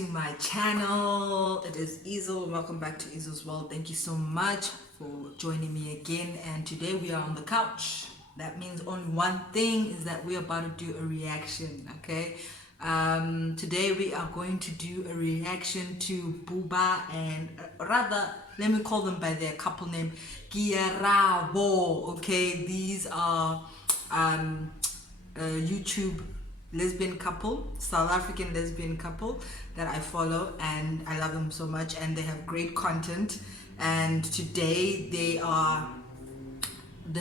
to my channel. It is Ezel. Welcome back to Ezel's World. Thank you so much for joining me again. And today we are on the couch. That means only one thing is that we're about to do a reaction. Okay. Today we are going to do a reaction to Buba and rather let me call them by their couple name, KeYaRabo. Okay, these are YouTube lesbian couple, South African lesbian couple that I follow, and I love them so much, and they have great content. And today they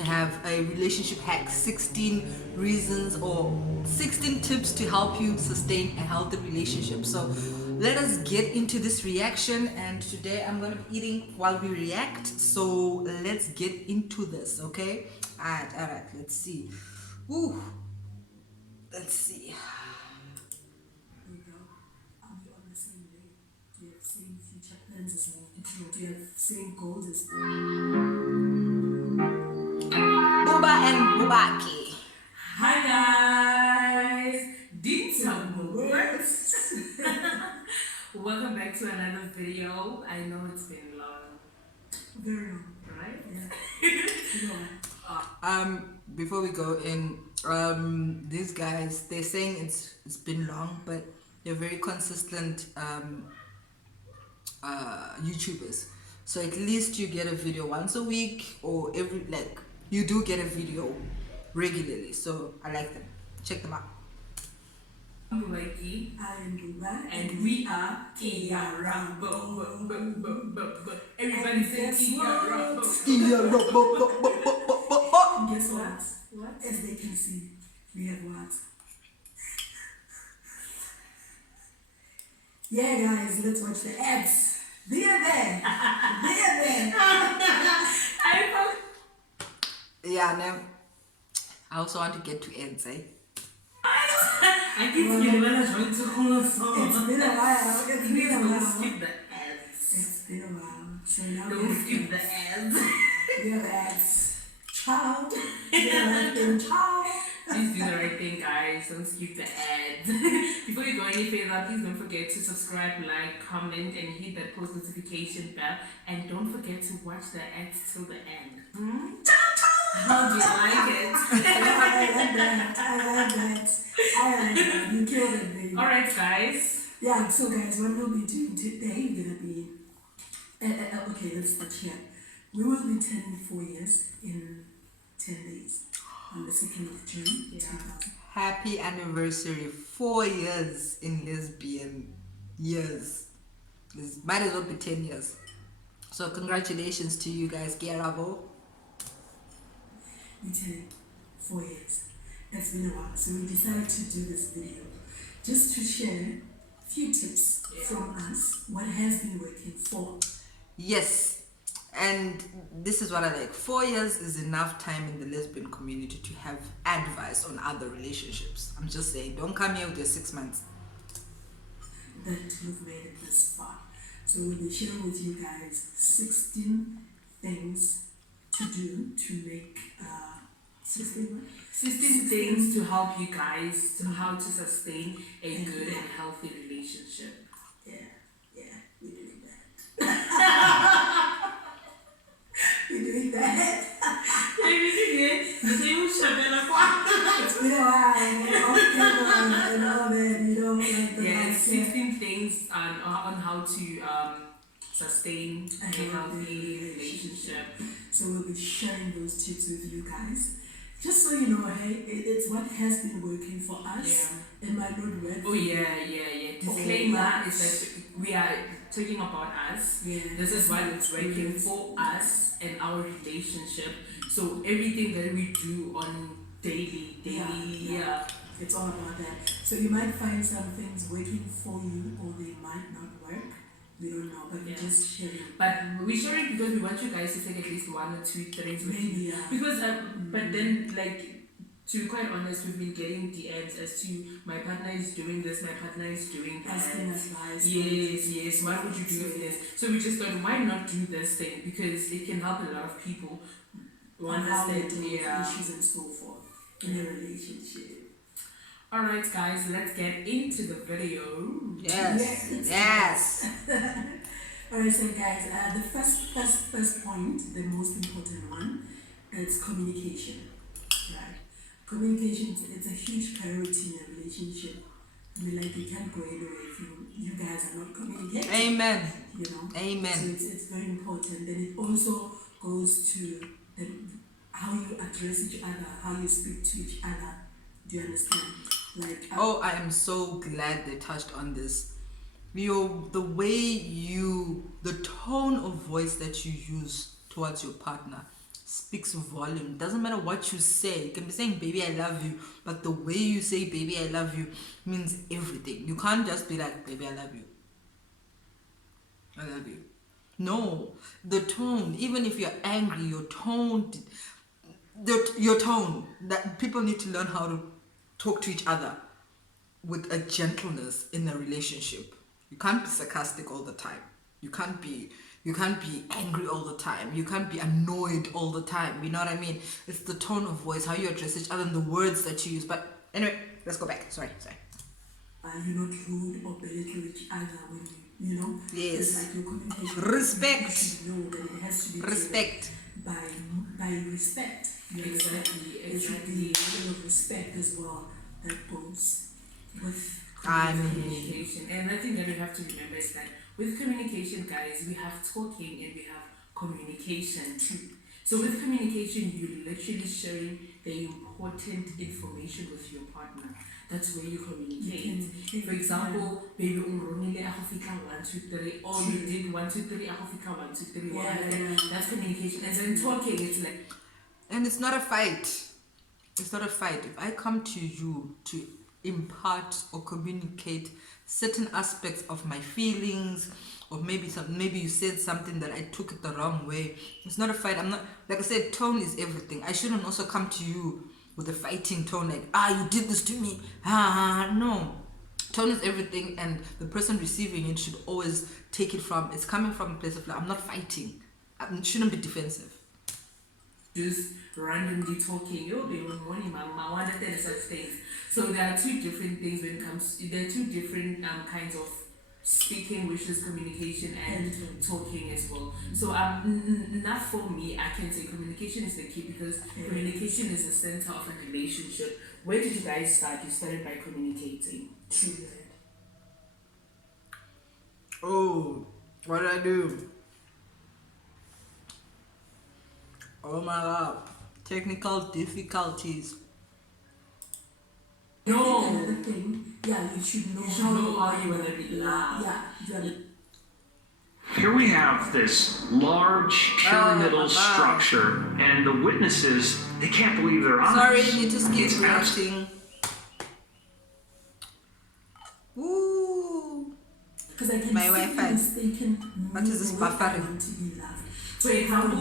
have a relationship hack, 16 reasons or 16 tips to help you sustain a healthy relationship. So let us get into this reaction, and today I'm gonna be eating while we react, so let's get into this. Okay, all right, let's see. Ooh, let's see. Here we go. Are we on the same day? Do you have same future plans as well? Do you have same goals as well? Buba and Bubaki. Hi guys! These are my words. Welcome back to another video. I know it's been long. Very long, right? Yeah. Before we go in, these guys, they're saying it's been long, but they're very consistent YouTubers. So at least you get a video once a week, or you do get a video regularly. So I like them. Check them out. I'm Mikey. I am Buba. And we are KeYaRabo. Everybody say KeYaRabo. Guess what? What? As they can see, we have what? Yeah, guys, let's watch the ads. They are there. They are there. Yeah, man. I also want to get to ends, eh? I think you're going to join to whole song. It's been a while. It's been a while. Skip the ads. It's been a while. So now don't skip the ads. We have ads. Child. Please do the right thing, guys. Don't skip the ads. Before you go any further, please don't forget to subscribe, like, comment, and hit that post notification bell. And don't forget to watch the ads till the end. How do you like it? I like that. You killed it, baby. Alright, guys. Yeah, so guys, what we'll be doing today, we're gonna be okay, let's start here. We will be turning 4 years in 10 days on the 2nd of June. Yeah. 2000. Happy anniversary, 4 years in lesbian years. This might as well be 10 years. So congratulations to you guys, KeYaRabo. We turning 4 years. That's been a while. So we decided to do this video just to share a few tips from us, what has been working for. Yes, and this is what I like. 4 years is enough time in the lesbian community to have advice on other relationships. I'm just saying, don't come here with your 6 months. That you've made it this far. So we'll be sharing with you guys 16 things to do to make 16 things to help you guys to how to sustain a good and healthy relationship. Yeah, we're doing that. We're doing that. It's been a while, and all that, you know, like the 16 things on how to sustain a healthy relationship. So we'll be sharing those tips with you guys. Just so you know, hey, it's what has been working for us. Yeah. It might not work. Oh yeah. Disclaimer is that we are talking about us. Yeah. This is what it's working for us and our relationship. So everything that we do on daily, it's all about that. So you might find some things working for you, or they might not work. We don't know, but we're just sharing. But we're sharing because we want you guys to take at least 1 or 2 things with you. Because, but then, like, to be quite honest, we've been getting DMs as to my partner is doing this, my partner is doing that. Asking advice. Yes. What would you do with this? So we just thought, why not do this thing? Because it can help a lot of people understand issues and so forth in a relationship. Alright guys, let's get into the video. Yes. Yes. Yes. Alright, so guys, the first point, the most important one, is communication. Right? Communication, it's a huge priority in a relationship. I mean, like, you can't go anywhere if you guys are not communicating. Amen. You know? So Amen. it's very important. Then it also goes to how you address each other, how you speak to each other. Do you understand? Like, Oh, I am so glad they touched on this. The tone of voice that you use towards your partner speaks volume. Doesn't matter what you say. You can be saying baby I love you, but the way you say baby I love you means everything. You can't just be like baby I love you. I love you. No, the tone, even if you're angry, your tone, that people need to learn how to talk to each other with a gentleness in a relationship. You can't be sarcastic all the time. You can't be angry all the time. You can't be annoyed all the time. You know what I mean? It's the tone of voice, how you address each other, and the words that you use. But anyway, let's go back. Sorry. you're not rude or belittle each other when you know. Yes. It's like your communication. Respect. You should know that it has to be Respect. by respect. You understand? There should be a level of respect as well that goes with Communication. And I think that we have to remember is that with communication, guys, we have talking and we have communication too. So with communication, you're literally sharing the important information with your partner. That's where you communicate. For example, baby, or you did 1, 2, 3, 1, 2, 3. That's communication. And then talking, it's like. And it's not a fight. It's not a fight. If I come to you to impart or communicate certain aspects of my feelings, or maybe you said something that I took it the wrong way, it's not a fight. I'm not, like I said, tone is everything. I shouldn't also come to you with a fighting tone like, you did this to me. No. Tone is everything, and the person receiving it should always take it from, it's coming from a place of like, I'm not fighting. I shouldn't be defensive. Just randomly talking, you'll be on morning, mama, I understand such things. So there are two different things when it comes to, there are two different kinds of speaking, which is communication and talking as well. So not for me, I can say communication is the key, because communication is the center of a relationship. Where did you guys start? You started by communicating. true. Oh, what did I do? Oh my god, technical difficulties. No. Another thing, you should know how you want to be loved. Here we have this large pyramidal structure, and the witnesses, they can't believe their eyes. Sorry, need to skip It's reacting. Ooh. Because I can My see Wi-Fi. mistaken. What is this buffering? Want to be loved. For example,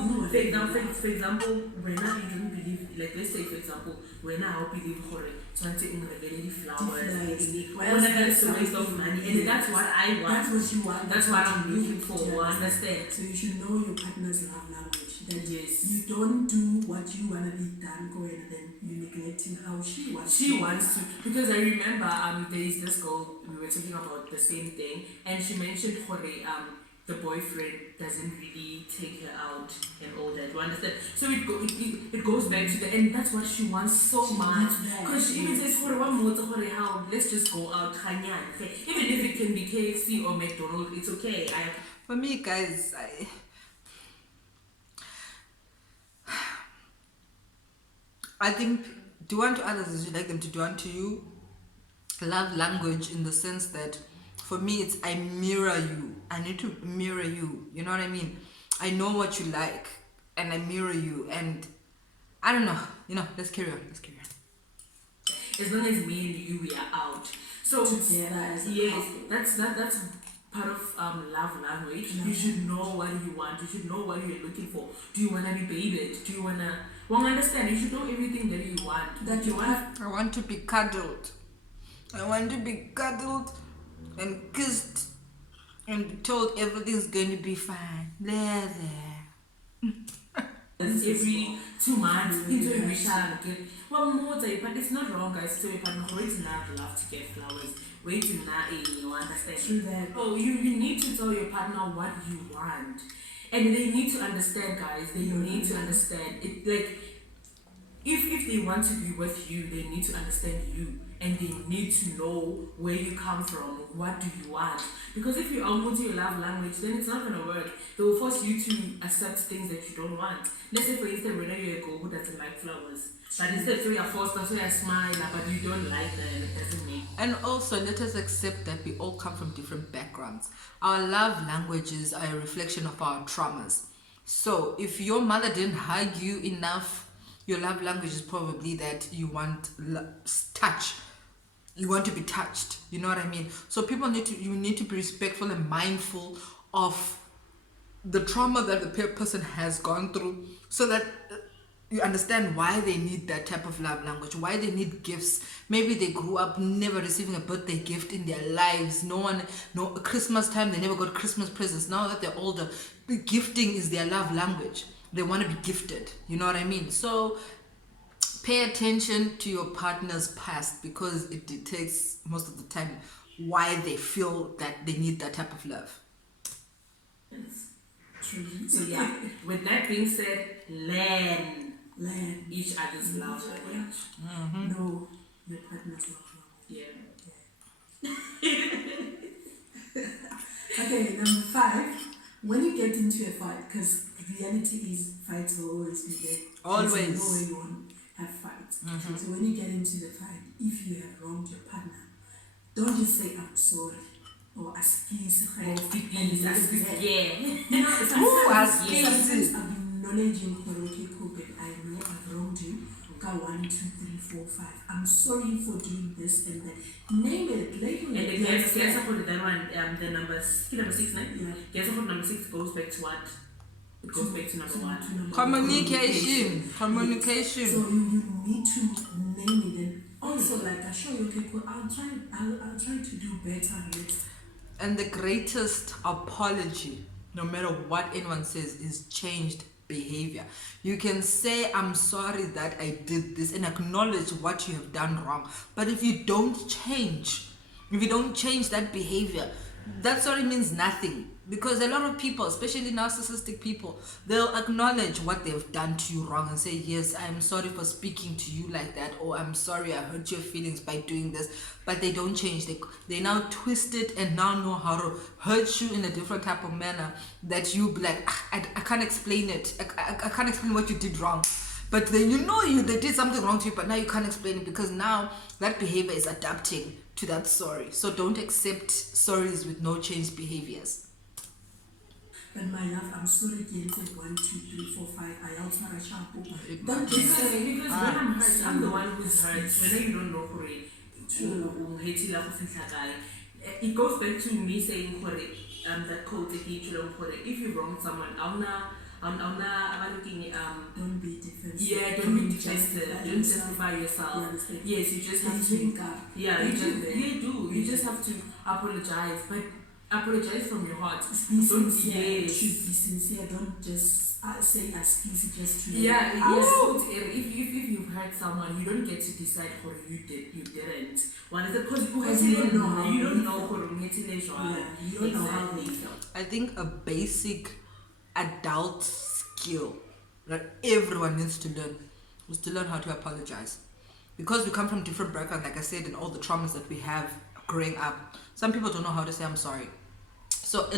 when I don't believe, like let's say for example, when I don't believe horror, so I'm taking the flowers, well, that's a waste of money, and that's what I want. That's what you want. That's what I'm looking for. Understand? So you should know your partner's love language. That Yes. you don't do what you wanna be done, go and then you neglecting how she wants. She wants to, because I remember there is this girl, we were talking about the same thing, and she mentioned horror, the boyfriend doesn't really take her out and all that. You understand? So it goes back to the end. That's what she wants so much. Because she even says, how let's just go out. Even if it can be KFC or McDonald's, it's okay. For me, guys, I think do unto others as you like them to do unto you. Love language in the sense that for me it's I mirror you. I need to mirror you. You know what I mean? I know what you like and I mirror you, and I don't know. Let's carry on. As long as me and you we are out. So Together as a yes, couple. that's part of love language. You should know what you want. You should know what you're looking for. Do you wanna be bathed? Do you wanna understand? You should know everything that you want. That you want. I want to be cuddled. I want to be cuddled and kissed and told everything's going to be fine. There. every 2 months into a wish and get one more day, but it's not wrong, guys. So, but wait not love to get flowers. Wait not you understand. True that. Oh, you need to tell your partner what you want, and they need to understand, guys. They need to understand it. Like, if they want to be with you, they need to understand you, and they need to know where you come from. What do you want? Because if you are to your love language, then it's not gonna work. They will force you to accept things that you don't want. Let's say, for instance, whether you're a girl who doesn't like flowers, but instead so you're forced to say a smile, but you don't like them, it doesn't make. And also, let us accept that we all come from different backgrounds. Our love languages are a reflection of our traumas. So if your mother didn't hug you enough, your love language is probably that you want touch. You want to be touched. You know what I mean? So you need to be respectful and mindful of the trauma that the person has gone through, so that you understand why they need that type of love language, why they need gifts. Maybe they grew up never receiving a birthday gift in their lives. Christmas time, they never got Christmas presents. Now that they're older, gifting is their love language. They want to be gifted. You know what I mean? So pay attention to your partner's past, because it dictates most of the time why they feel that they need that type of love. True. So yeah, with that being said, learn each other's love language. Know your partner's love language. Yeah. Okay, number 5. When you get into a fight, because reality is fights will always be there. Always. There's no way you won't have fights. So when you get into the fight, if you have wronged your partner, don't just say I'm sorry or excuse me. Yeah. You know, excuse. Sometimes I've been acknowledging okay, cool, babe, I know I've wronged you. Okay, 1, 2, 3, 4, 5. I'm sorry for doing this and that. Name it. Label it. And guess what that one, the number 6, right? Yeah. Guess what number 6 goes back to what? It goes back to number 1. Communication. So you need to name it, and also like I show you, okay, cool, I'll try to do better next. And the greatest apology, no matter what anyone says, is changed behavior. You can say, I'm sorry that I did this, and acknowledge what you have done wrong. But if you don't change that behavior, that sorry means nothing. Because a lot of people, especially narcissistic people, they'll acknowledge what they've done to you wrong and say, yes, I'm sorry for speaking to you like that, or I'm sorry I hurt your feelings by doing this. But they don't change. They now twist it and now know how to hurt you in a different type of manner that you be like, I can't explain it. I can't explain what you did wrong. But then they did something wrong to you, but now you can't explain it, because now that behavior is adapting to that sorry. So don't accept sorries with no changed behaviors. But my love, I'm sorry again, say 1, 2, 3, 4, 5. I also have a shampoo. Don't just say, because when I'm hurt, I'm the one who's hurt. Whether you don't know it goes back to me saying that quote, if you wrong someone, don't be defensive. Yeah, don't be defensive. Don't justify yourself. Yes, you just have to. Yeah, you just have to apologize, but apologize from your heart. Be sincere. You should be sincere. Don't just say excuse just to. Yeah. If you've hurt someone, you don't get to decide what you did. You didn't. One is because you don't know. You don't know how they feel. I think a basic adult skill that everyone needs to learn is to learn how to apologize, because we come from different backgrounds, like I said, and all the traumas that we have growing up. Some people don't know how to say I'm sorry. So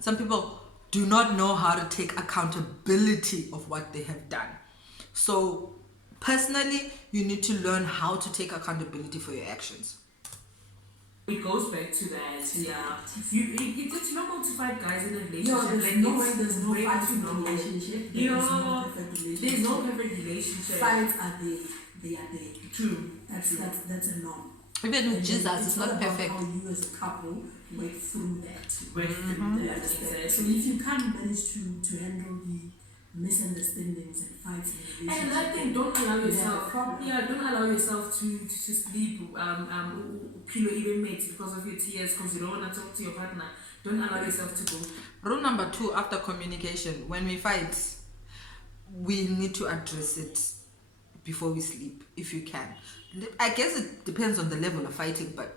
some people do not know how to take accountability of what they have done. So personally, you need to learn how to take accountability for your actions. It goes back to that, yeah. It's normal to fight, guys, in a relationship. No, there's no way there's no fight in a relationship. There's no perfect relationship. Fights are there. They are there. True. That's a norm. Even with Jesus, it's not perfect. How you as a couple work through that. Exactly. So if you can't manage to handle the misunderstandings and fights in a relationship, and another thing, don't allow yourself to sleep pillow even mates because of your tears, because you don't want to talk to your partner. Don't allow yourself to go. Rule number 2 after communication: when we fight, we need to address it before we sleep, if you can. I guess it depends on the level of fighting, but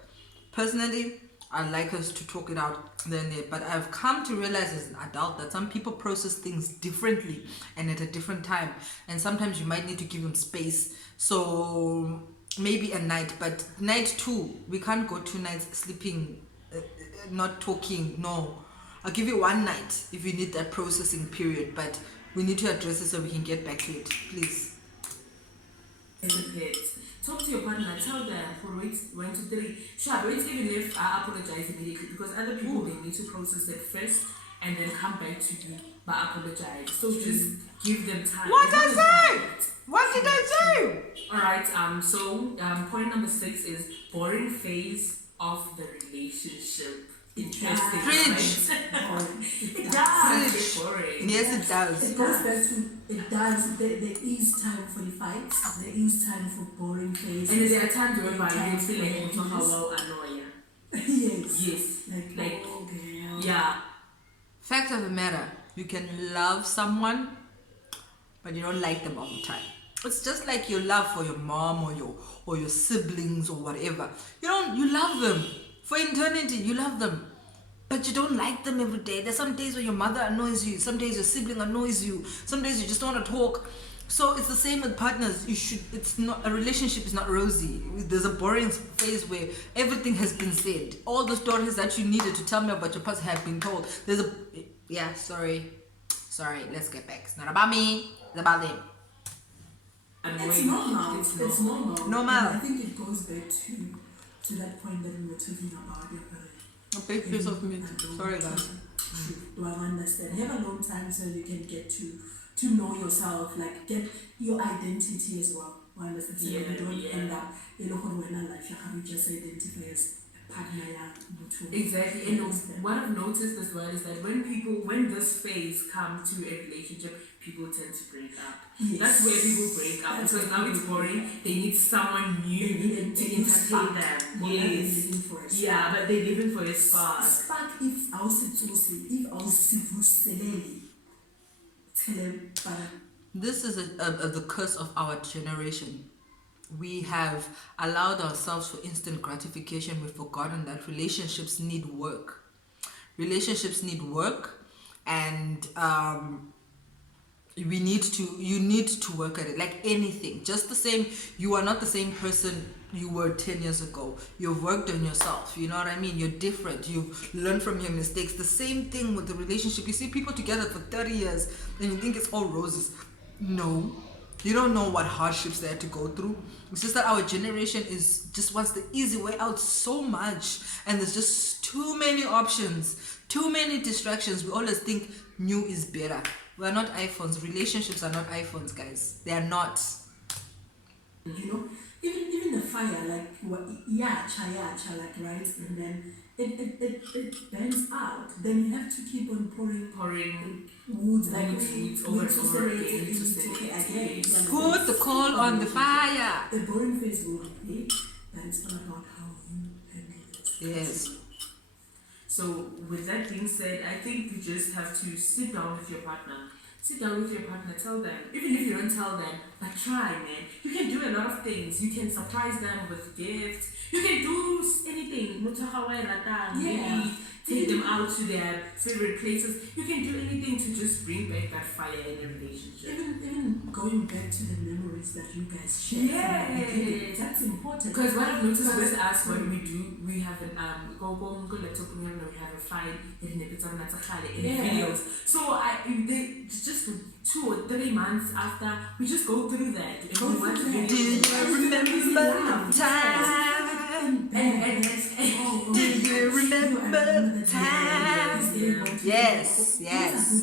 personally, I like us to talk it out then there. But I've come to realize as an adult that some people process things differently and at a different time, and sometimes you might need to give them space. So maybe a night, but night 2, we can't go 2 nights sleeping, not talking. No, I'll give you 1 night if you need that processing period, but we need to address it so we can get back to it, please. Talk to your partner, tell them for weeks 1 to 3. Sure, wait even if I apologize immediately, because other people they need to process it first and then come back to you but apologize. So just give them time. What did I say? What did I say? Alright, so point number 6 is boring phase of the relationship. Interesting. Fridge. It does get boring. Yes, it does. It goes back to, it does, there is time for the fights, there is time for boring phases. And there are times whereby you feel like you know how well annoying. Yes. Yes. Like okay. yeah. Fact of the matter, you can love someone, but you don't like them all the time. It's just like your love for your mom or your siblings or whatever. You love them for eternity. You love them, but you don't like them every day. There's some days where your mother annoys you. Some days your sibling annoys you. Some days you just don't want to talk. So it's the same with partners. It's not, a relationship is not rosy. There's a boring phase where everything has been said. All the stories that you needed to tell me about your past have been told. Sorry. Let's get back. It's not about me. It's about them. It's normal. It's normal. Normal. And I think it goes back to that point that we were talking about. A big piece of meat. Sorry, guys. Do I understand? Have a long time so you can get to know yourself, like get your identity as well. Understand? So you don't end up in a whole life you just identify as a partner. Exactly. And what I've noticed as well is that when this phase comes to a relationship, people tend to break up. Yes. That's where people break up, because now it's boring. They need someone new to entertain them. Yes. Yeah, but they're living for a spark. Spark if I was This is the curse of our generation. We have allowed ourselves for instant gratification. We've forgotten that relationships need work. Relationships need work, and you need to work at it, like anything. Just the same, you are not the same person you were 10 years ago. You've worked on yourself, you know what I mean? You're different. You've learned from your mistakes. The same thing with the relationship. You see people together for 30 years and you think it's all roses. No, you don't know what hardships they had to go through. It's just that our generation just wants the easy way out so much, and there's just too many options, too many distractions. We always think new is better. We are not iPhones. Relationships are not iPhones, guys. They are not. Even the fire, like cha, like, right, and then it burns out. Then you have to keep on pouring woods, like woods over and over again. Put the coal on the fire. The boring phase will be, but it's not about how you handle it. Yes. So with that being said, I think you just have to sit down with your partner. Sit down with your partner, tell them. Even if you don't tell them, but try, man. You can do a lot of things. You can surprise them with gifts. You can do anything. Maybe take them out to their favorite places. You can do anything to just bring back that fire in a relationship. Even going back to the memories that you guys share. Yes. That's important. Because what I've noticed with us, what we do, we have an laptop, we have a file in videos. So just 2 or 3 months after, we just go through that. Do you remember the time? Do you remember the time? Yes. Good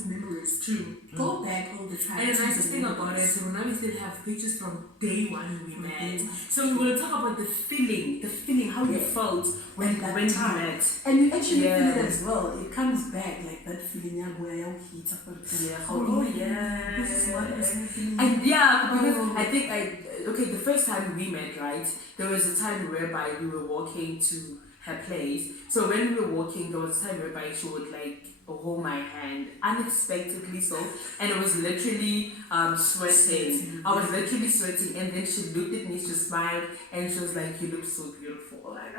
memories. True. Go back all the time. And the nicest thing about it is now we still have pictures from day one we met. So we will talk about the feeling, how you felt when we met. And you actually feel it as well. It comes back like that feeling where you heat up. This is what was happening. And because I think the first time we met, right, there was a time whereby we were walking to her place. So when we were walking, there was a time whereby she would like hold my hand unexpectedly so, and it was literally sweating. I was literally sweating, and then she looked at me, she smiled, and she was like, "You look so beautiful." Like,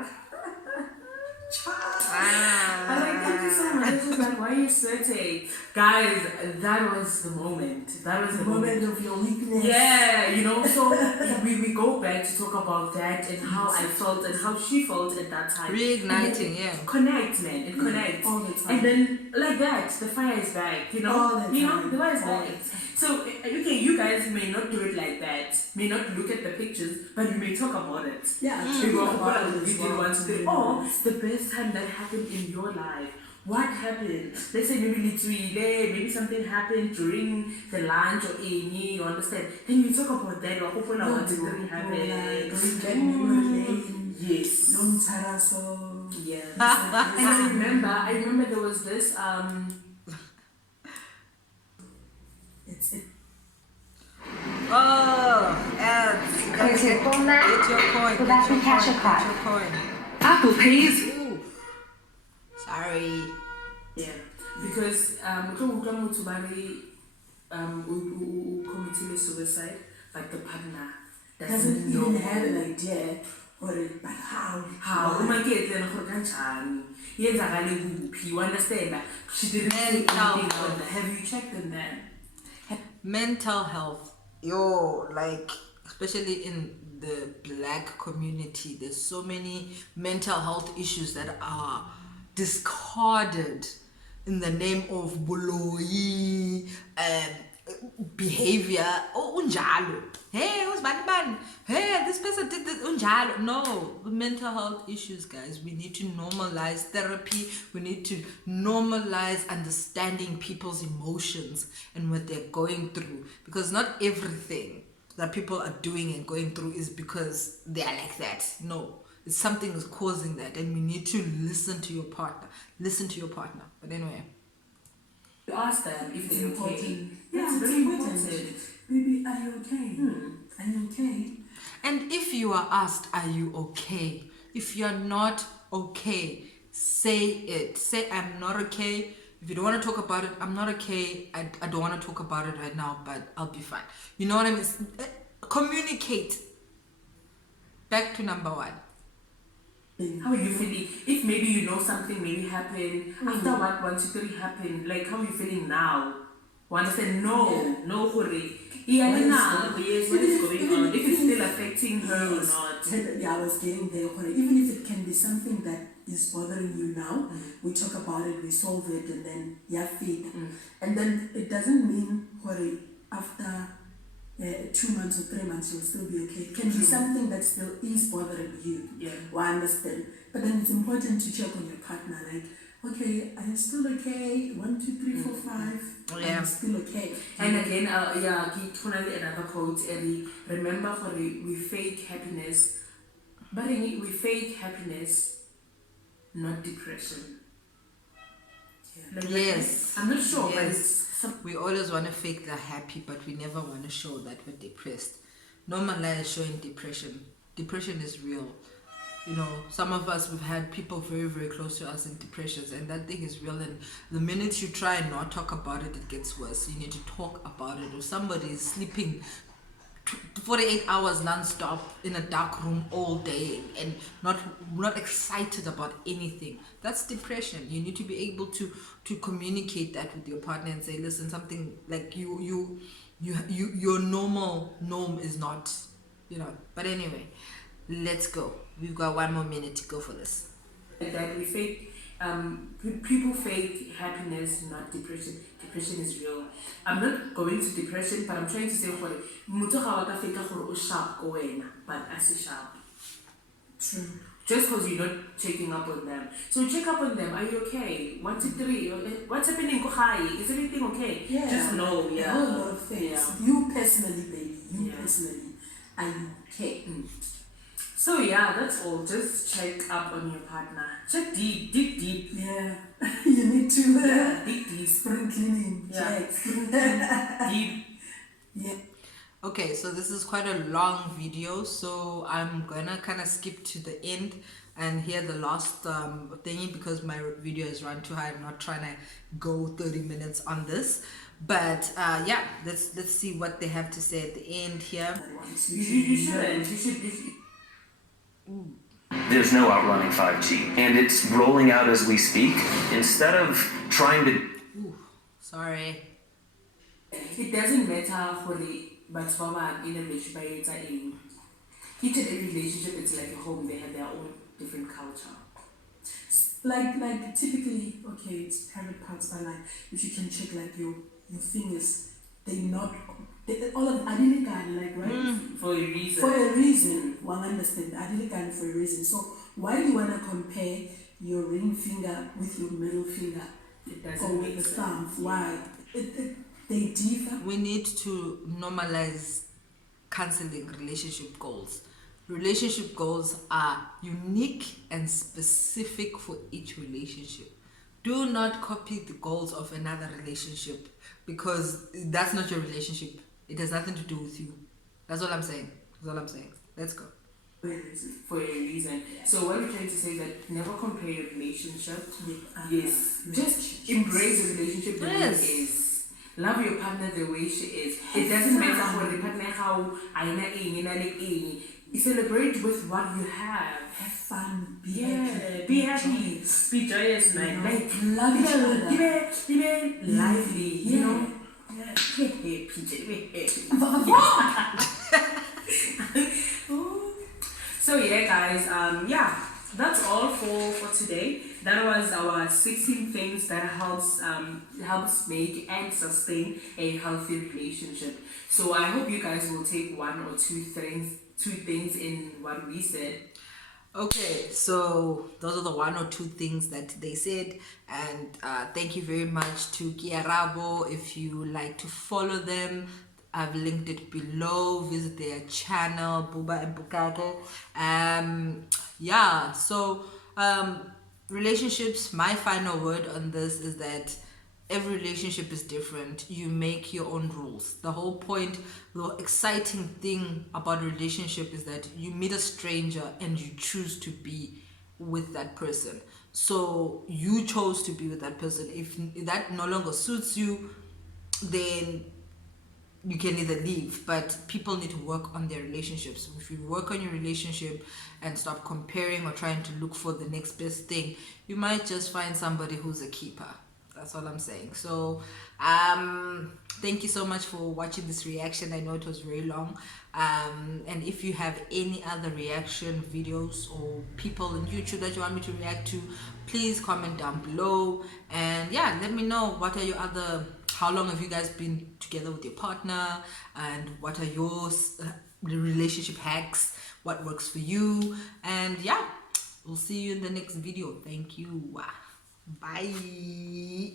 I was like, "Thank you so much." She was like, "Why are you sweating?" Guys, that was the moment. That was the moment of your weakness. yeah, you know, so we go back to talk about that and how I felt and how she felt at that time. Reigniting, yeah. Connect, man. It connects. All the time. And then, like that, the fire is back, you know? All the time. You know, the fire is All back. the time. So, okay, you guys may not do it like that, may not look at the pictures, but you may talk about it. Yeah, We go, talk about it we as did well. want to do. Or the best time that happened in your life. What happened? Let's say maybe maybe something happened during the lunch or any, you understand? Then you talk about that or hopefully what something happened. Going back memory lane. Yes. Don't tell us so. Yeah. And I remember there was this It's Oh, ads. You gotta get your coin. Go back and cash your card. Get your coin. Apple Pays. Ooh. Sorry. Yeah. Because who committed suicide, but the partner doesn't know even have an idea but how. how umaketlela gore kanjani yenzakale kuphi you understand she didn't say anything on that. Have you checked on that? Mental health. Yo, like, especially in the black community, there's so many mental health issues that are discarded in the name of buloi, behavior. Oh, unjalo. Hey, who's bad? Hey, this person did this. Unjalo. No, mental health issues, guys. We need to normalize therapy. We need to normalize understanding people's emotions and what they're going through. Because not everything that people are doing and going through is because they are like that. No, it's something is causing that, and we need to listen to your partner. Listen to your partner. But anyway. You ask them if It's they're important. okay. Yeah, It's it's very important. important. Baby, are you okay? Are you okay? And if you are asked, are you okay? If you're not okay, say it. Say, I'm not okay. If you don't want to talk about it, I'm not okay. I don't want to talk about it right now, but I'll be fine. You know what I mean? Communicate. Back to number one. How are you feeling? If maybe you know something maybe happened, after what 1, 2, 3 happened, like how are you feeling now? You understand? No hurry. Yeah, now, yes, what is going on? If it's still affecting her or not. Yeah, I was getting there. Even if it can be something that is bothering you now, we talk about it, we solve it, and then feed. And then it doesn't mean after 2 months or 3 months you'll still be okay. It can be something that still is bothering you. Yeah. Well, I understand. But then it's important to check on your partner, like, okay, are you still okay? 1, 2, 3, 4, 5. Yeah. I'm still okay. And again, another quote, remember we fake happiness, but we fake happiness, not depression. Like, Yes. I'm not sure, but Yes. it's We always want to fake the happy, but we never want to show that we're depressed. Normalize showing depression. Depression is real. You know, some of us, we've had people very, very close to us in depressions, and that thing is real. And the minute you try and not talk about it, it gets worse. You need to talk about it. Or somebody is sleeping 48 hours non-stop in a dark room all day and not excited about anything. That's depression. You need to be able to communicate that with your partner and say, listen, something like your norm is not, you know. But anyway, let's go. We've got 1 more minute to go for this. that we fake people fake happiness, not depression. Depression is real. I'm not going to depression, but I'm trying to say sharp but as sharp. True. Just because you're not checking up on them. So check up on them. Are you okay? 1, 2, 3. What's happening? Is everything okay? Yeah. Just know. A Yeah. whole lot of things. Yeah. You personally, baby. You Yeah. personally. Are you okay? So yeah, that's all. Just check up on your partner. Check deep, dig deep. Yeah. You need to Dig deep. spring cleaning. Yeah. Check. Deep. Yeah. Okay, so this is quite a long video, so I'm gonna kind of skip to the end and hear the last thingy because my video is run too high. I'm not trying to go 30 minutes on this, but yeah, let's see what they have to say at the end here. You should. There's no outrunning 5G, and it's rolling out as we speak. Instead of trying to Ooh, sorry. It doesn't matter for the but in a relationship, each and every relationship, it's like a home. They have their own different culture. Like typically, okay, it's private parts, but like if you can check like your fingers, all of adilikan, like right For a reason. for a reason. One understand adilikan for a reason. So why do you wanna compare your ring finger with your middle finger It or doesn't with make the sense. thumb? Why? They differ. We need to normalize canceling relationship goals. Relationship goals are unique and specific for each relationship. Do not copy the goals of another relationship because that's not your relationship. It has nothing to do with you. That's all I'm saying. Let's go. For a reason. For a reason. So what we're trying to say is that never compare your relationship. With Yes. Just relationships. embrace the relationship the way Yes. it is. Love your partner the way she is. It doesn't matter for the partner how you celebrate with what you have. Have fun. Be Yeah, happy. be happy, be joyous, man. Like, Love each other. be lively, you know. Yeah. So yeah, guys, yeah, that's all for today. That was our 16 things that helps make and sustain a healthy relationship. So I hope you guys will take one or two things in what we said. Okay, so those are the one or two things that they said, and thank you very much to KeYaRabo. If you like to follow them, I've linked it below. Visit their channel, Buba and Bukako. Yeah, so relationships, my final word on this is that every relationship is different. You make your own rules. The whole point, the exciting thing about a relationship is that you meet a stranger and you choose to be with that person. So you chose to be with that person. If that no longer suits you, then you can either leave, but people need to work on their relationships. If you work on your relationship and stop comparing or trying to look for the next best thing, you might just find somebody who's a keeper. That's all I'm saying. So thank you so much for watching this reaction. I know it was very long, and if you have any other reaction videos or people on YouTube that you want me to react to, please comment down below. And yeah, let me know what are your other, how long have you guys been together with your partner, and what are your relationship hacks, what works for you. And yeah, we'll see you in the next video. Thank you. Bye.